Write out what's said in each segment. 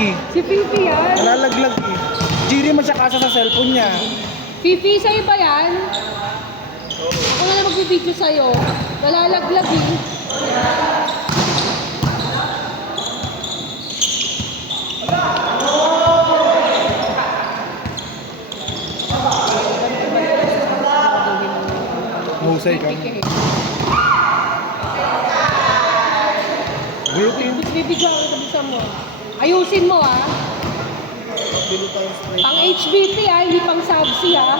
eh. Si Fifi yan. Nalalaglag eh. Giri mo siya kasa sa cellphone niya. Fifi, sa'yo ba yan? Ako na magbibideo sa'yo. Nalalaglag eh. Mahusay ka. Gulutin. Bibigyan ko sa mo. Ayusin mo ah. Pang HBP ah, hindi pang subsi ah.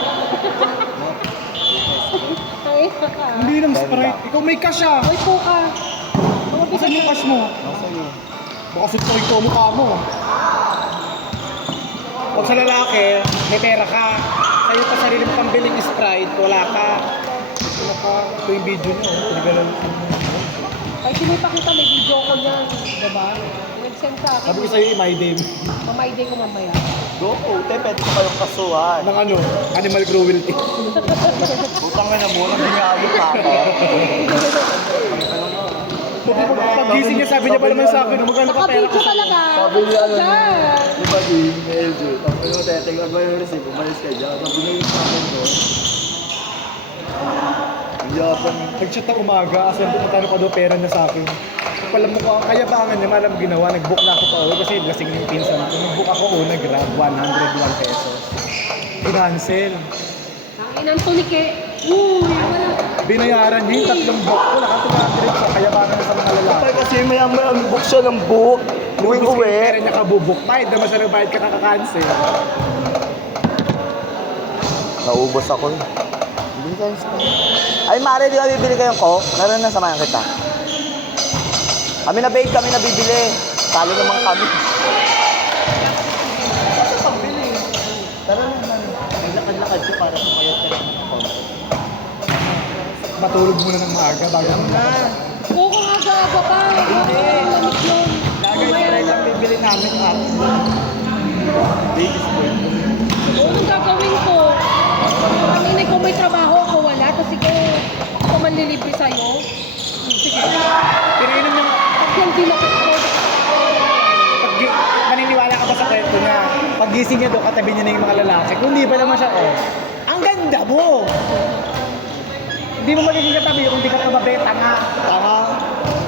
Ay, Hindi lang Sprite. Ikaw may cash ah. Uy po ka. Asan yung cash mo? Baka suturin ko mukha mo. Pag sa lalaki, may pera ka. Sa'yo pa sarili mo pambiling Sprite, wala ka. Wala ka. Ito yung video nyo. Pinigalan ko. Ay, sinipakita may video ko niyan. Diba? Nag-send sa akin. Sabi ko sa'yo, my day. Mamay ko mamaya. Go, te, pwede ko kayong kasuhan. Ng ano? Animal cruelty. Butang na mo, nang dingalit pa ako. Pag-gising niya, sabi niya pa naman sa akin, magkano ka pera Naka-video ko? talaga. Sabi niya, ano, Yan. di ba di, LJ, tapos mo, te, tingnan mo yung receipt, umalis ka dyan. Sabi niya yung sa akin ko. Yapan. Nag-chat na umaga, kasi magkano pa daw pera niya sa akin. Pala mo ko, kaya bangan niya, malam ginawa, nag-book na ako pa uwi kasi lasing yung pinsan ko. Nag-book ako una, grab, 101 pesos. Kinancel. Ang inang tunike. Uy, wala. Binayaran niya yung tatlong book ko, nakatulatrit siya, kaya bangan niya sa mga lalaki. Tay, kasi may book siya ng book. Uwi Uwi-uwi. Pera niya kabubuk, bayad naman siya bayad ka kaka-cancel. Naubos ako eh. Hindi tayo sa Ay, Mare, di ba bibili kayong coke? Meron na samayan kita. Kami na babe, kami na bibili. Talo naman kami. Tara naman. Naglakad-lakad ko para pumayat ka ng konti. Matulog muna ng maaga bago mo na. Oo, kung aga-aga pa. Ang lamig yun. Lagay na rin ang bibili namin ha. Ladies boy. Oo, anong gagawin ko? Kanina ko may trabaho, ako wala. Kasi ako manlilibre sa'yo. Sige. Pinainom niya, Pag yan dinakit ko. maniniwala ka ba sa kwento niya? Pag-gising niya doon, katabi niya na yung mga lalaki. Kung hindi pa naman siya, oh, ang ganda mo! Hindi mo magiging katabi kung di ka tumabeta nga. Tama.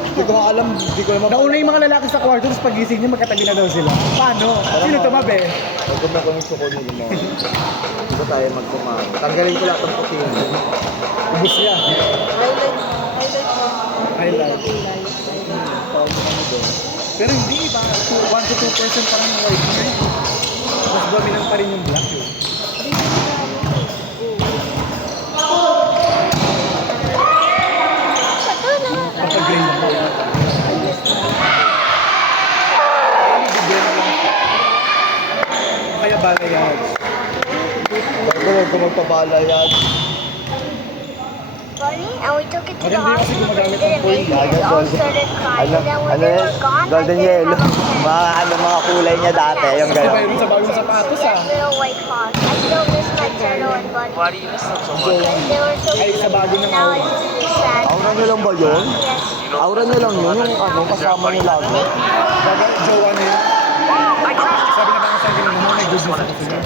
Hindi ko alam. Hindi ko naman. Nauna yung mga lalaki sa kwarto, tapos pag-gising niya, magkatabi na daw sila. Paano? Sino tumabi? Pagod na ko ng suko niyo mo. Hindi ko tayo magkumang. Tanggalin ko lahat ng putin. Ubus niya. Highlight. Pero hindi, ba? 1 to 2% pa lang yung white niya. Mas dominant pa rin yung black yun. Kapag green na po. Kaya balayag. Pagod ko magpabalayag. Bunny, and we took it to the Maganda yung kasi hospital, but gumagamit it ng didn't foil. make it. It all started crying, and then when they were gone, I Golden didn't yellow. have a pen. Mga kulay niya dati, yung Kasi gano'n. mayroon sa bagong sapatos ah. Yes, little white claws. I still miss my turtle and bunny. Why do you miss them so Because they were so Ay, sa cute. bago ng Now aura. it's really sad. Aura niya lang ba yun? Yes. Aura niya lang yun, yung ano, kasama niya lagi. Baga, jowa na yun. Sabi na ba sa akin, naman may good news ako sa'yo.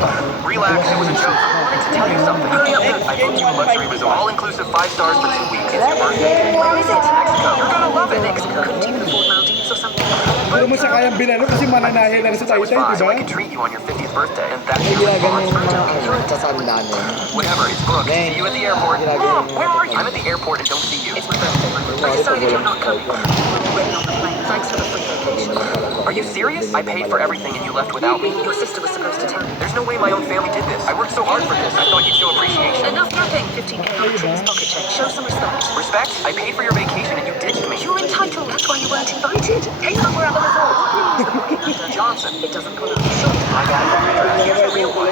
Relax, it was a joke. I wanted to tell you something. I booked you a luxury resort, all-inclusive 5 stars for 2 weeks. It's your birthday. Where is it? Mexico. You're gonna love it. Mexico. Couldn't even afford Maldives or something. Hindi mo siya kayang bilalo kasi mananahe na rin sa Since I was Taytay, 5, di so ba? I could treat you on your 50th birthday, and that's May your ginagawa response. yung mga ano, sasanda niya. Whatever, it's booked. See you at the airport. Ginagawa Mom, yung where are you? mga I'm at the airport and don't see you. It's my birthday. I decided you're not coming. We're already on the plane. Thanks for the free vacation. Are you serious? I paid for everything and you left without me? Your sister was supposed to tell you. There's no way my own family did this. I worked so hard for this. I thought you'd show appreciation. Enough yapping. 15K on the trip's pocket check. Show some respect. Respect? I paid for your vacation and you ditched me. You're entitled. That's why you weren't invited. Hey, look, we're at the resort. Mr. Johnson. It doesn't pull up. Sure. My bad. Here's the real one.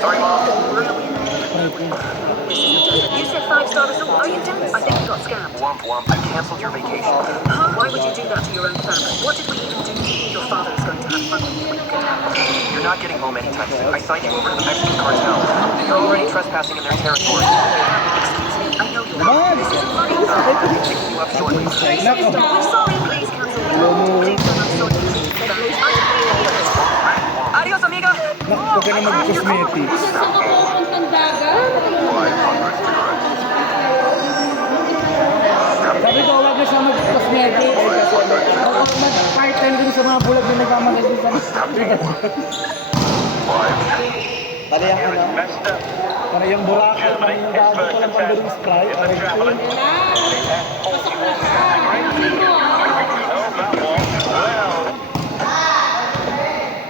Sorry, Mom. You said 5-star resort. Are you dense? I think you got scammed. Womp womp. I canceled your vacation. Why would you do that to your own family? What did we even do to you? Your father is going to have fun with you when you get out. You're not getting home anytime soon. I signed you over to the Mexican cartel. You're already trespassing in their territory. Excuse me, I know you're Bag! You have short leaves. Nako. Sorry, please cancel. Dates are not sorted. Adios, amiga! Nako, huwag ka na mag-cosmetics. Saan ka pupuntang dagat? Sabi ko, huwag na siya mag-cosmetics. Huwag mag-part-time din sa mga bulag na nagmamagazin sa Kaya ka na. Para yung Boracay, para yung gago ko lang pang gawing Sprite. Aray ko. Wala. Pasok na siya. Ayusin mo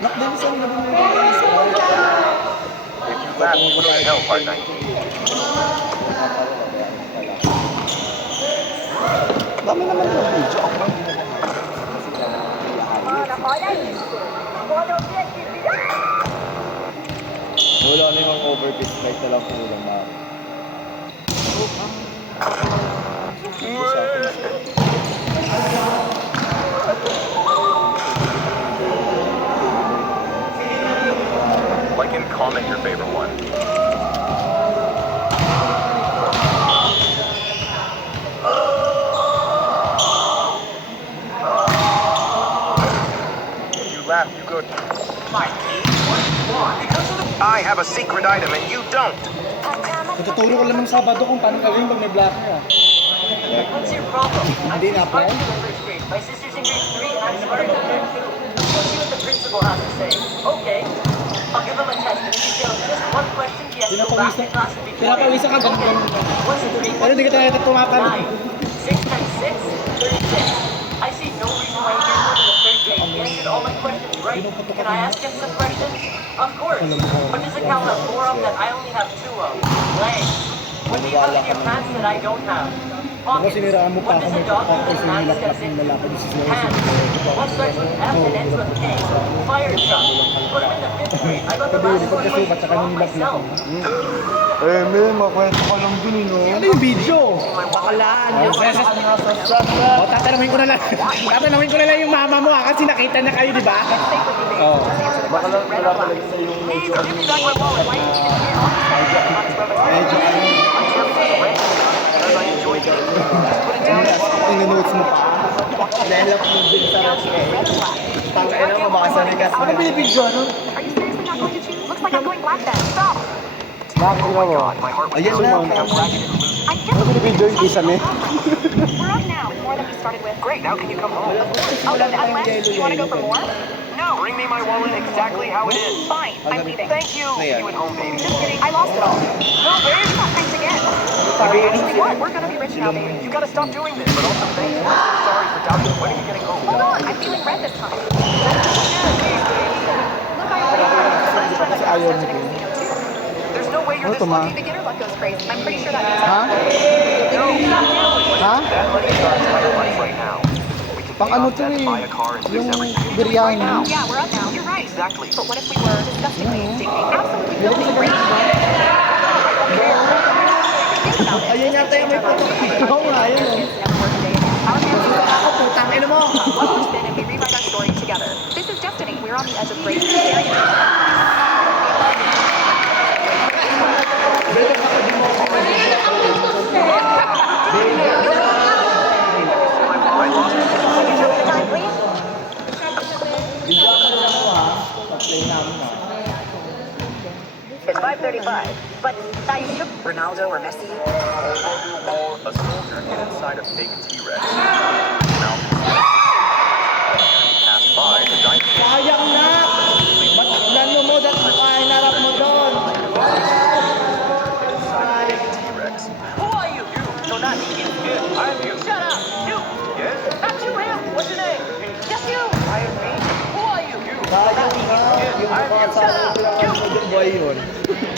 Nakdalisan na din yung gawing Sprite. Dami naman yung video. Wala na yung overfit flight na lang kulang na. Like and comment your favorite one. You laugh, you go. I have a secret item and you don't. Natuturo ko lang ng Sabado kung paano gawin pag may black niya. What's your problem? Hindi na pa. I'm in the first grade. My sister's in grade 3 and I'm starting in grade 2. Let's see what the principal has to say. Okay. I'll give him a test and if he fails just one question, he has to go back to class and be quiet. Pinapawisan ka ganun. What's 3 Pero hindi ka tayo tumakan. 9. 6 times 6? 36. I see no reason why he can't go to the third grade. He answered all my questions right. Can I ask him some questions? Of course. What does a cow have 4 of that I only have 2 of? Legs. What do you have in your pants that I don't have? Ako Pockets. siniraan mo pa What ako does may a dog pagkakos with a yung man nilakap steps ng into? lalaki sa sila. Hands. What starts with F and ends with K? Fire truck. When I'm in the 5th grade, I got the Kadiri, last 4 pagkasukat questions sa wrong kanyang myself. Emil, makwento ka lang dun eh, no? Ano yung video? Bakalaan. O, tatanungin ko na lang. Tatanungin ko na lang yung mama mo kasi nakita na kayo, di ba? Oo. Bakalaan wala talaga sa yung medyo. Give me back my wallet. Medyo ano. Because I enjoyed it. Just put it down. Ino-notes mo pa. Level up mo din sa tangay na mo, baka sanay ka. Ano binibidyo, ano? Are you seriously not going to choose? Looks like I'm going black then. Stop! Bakit mo? My heart was Ayan pounding. na. I'm glad you didn't lose it. I can't Ano binibidyo yung isa ni? We're up now. More than we started with. Great, now can you come home? I'll go to Atlas. You want to go for more? No, bring me my wallet exactly how it is. Fine. I'm leaving. Thank you. See you at home, baby. Just kidding. I lost it all. No, babe. Thanks again. Actually, what? We're gonna be rich now, baby. You gotta stop doing this, but also thank you. Sorry for doubting. When are you getting home? Hold on. I'm feeling red this time. Look, I already last time I got stepped in a casino too. There's no way you're this Lucky lucky. beginner luck goes crazy. I'm pretty sure that means Ha? Ha? That money is our entire life right now. We can Pang pay ano off to debt, eh. buy a car, and lose Yung everything. biryani. Yeah, we're up now. You're right. Exactly. But what if we were disgustingly, stinking, absolutely filthy, great? Ayun yata yung may Oo nga, yun. Our families are Ako, putang ina mo. Let's just spin and we rewrite our story together. This is destiny. We're on the edge of great experience. I lost it. Time, please. It's 5:35. But I shook Ronaldo or Messi. A soldier hid inside a fake T-Rex. Now passed by the dinosaur. Sayang na. Ba't nano mo? Ba't hinarap mo doon? Inside a fake T-Rex. Who are you? No, not me. I'm you. Shut up. You. Yes? Not you, him. What's your name? Yes, you. I am me. Who are you? Sayang na. Yung mukha sa Shut up. boy yun.